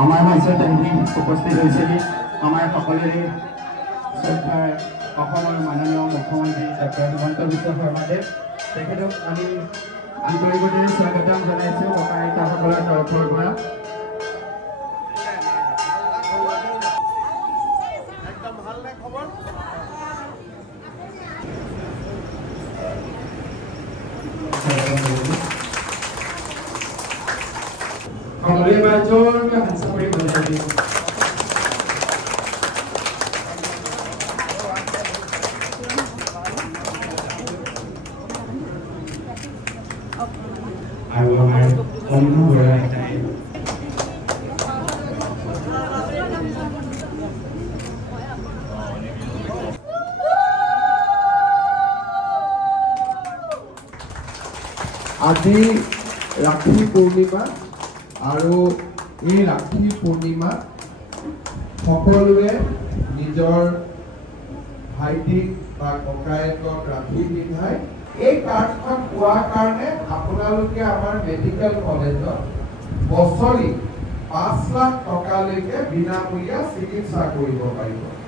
আমাৰ মাজত আহি উপস্থিত হৈছেহি আমাৰ সকলোৰে শ্ৰদ্ধাৰ অসমৰ মাননীয় মুখ্যমন্ত্ৰী ডক্টৰ হিমন্ত বিশ্ব শৰ্মাদেৱ তেখেতক আমি আন্তৰিকতাৰে স্বাগতম জনাইছোঁ ককা আইতাসকলৰ তৰফৰ পৰা। সকলোৱে জোৰকৈ হাত কৰি বজাই দিব। আৰু আমাৰ অন্য বৰা এটাই আজি ৰাখি পূৰ্ণিমা আৰু এই ৰাখি পূৰ্ণিমা সকলোৱে নিজৰ ভাইটিক বা ককায়েকক ৰাখি পিন্ধাই। এই কাৰ্ডখন পোৱাৰ কাৰণে আপোনালোকে আমাৰ মেডিকেল কলেজত বছৰি 5 লাখ টকালৈকে বিনামূলীয়া চিকিৎসা কৰিব পাৰিব।